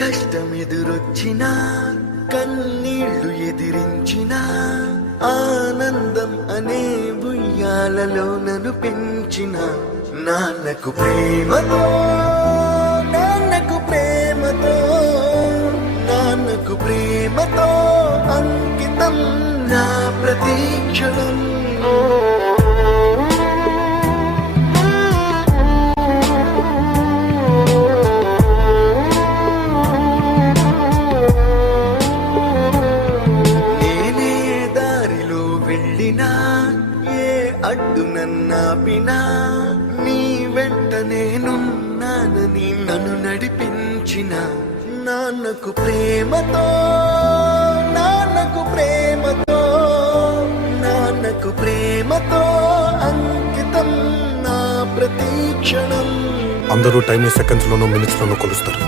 కష్టమెదురొచ్చినా కన్నీళ్లు ఎదిరించిన ఆనందం అనే ఉయ్యాలలో నన్ను పెంచిన నాన్నకు ప్రేమతో నాన్నకు ప్రేమతో నాన్నకు ప్రేమతో అంకితం నా ప్రతీక్షణం. ఏ అడ్డు నన్నాపినా నీ వెంట నేనున్నానని నన్ను నడిపించిన నాన్నకు ప్రేమతో నాన్నకు ప్రేమతో నాన్నకు ప్రేమతో అంకితం నా ప్రతీక్షణం. అందరూ టైం సెకండ్స్ లోనూ మినిట్స్ లోనూ కొలుస్తారు.